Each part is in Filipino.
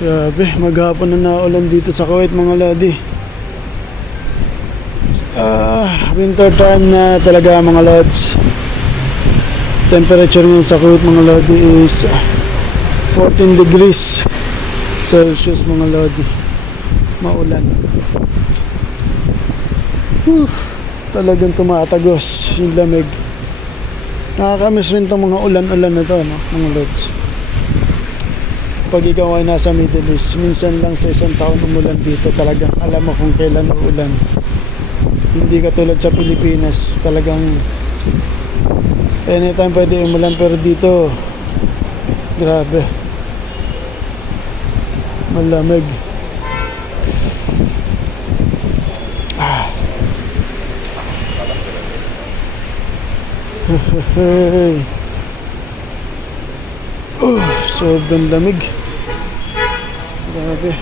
Grabe, maghapon na naulan dito sa Kuwait mga lodi. Winter time na talaga mga lods. Temperature ngayon sa Kuwait mga lodi is 14 degrees Celsius mga lodi. Maulan. Talagang tumatagos yung lamig. Nakakamiss rin itong mga ulan-ulan na to, no? Mga lods. Pag ikaw ay nasa Middle East, minsan lang sa isang taon umulan dito, talagang alam mo kung kailan uulan. Hindi katulad sa Pilipinas, talagang anytime pwede umulan, pero dito grabe, malamig. Sobrang lamig. Grabe.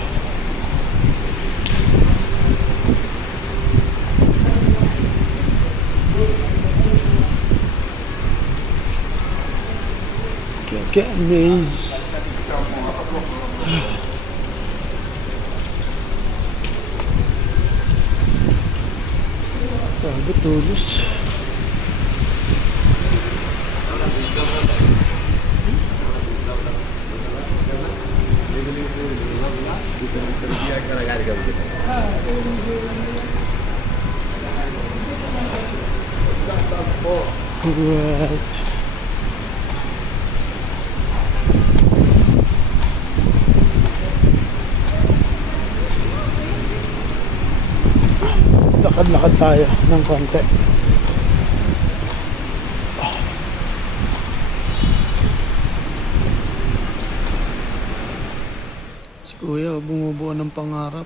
Kaya amaze. Grabe, tulos. Right. Lakad-lakad tayo ng konti. Si Kuya bumubuo ng pangarap.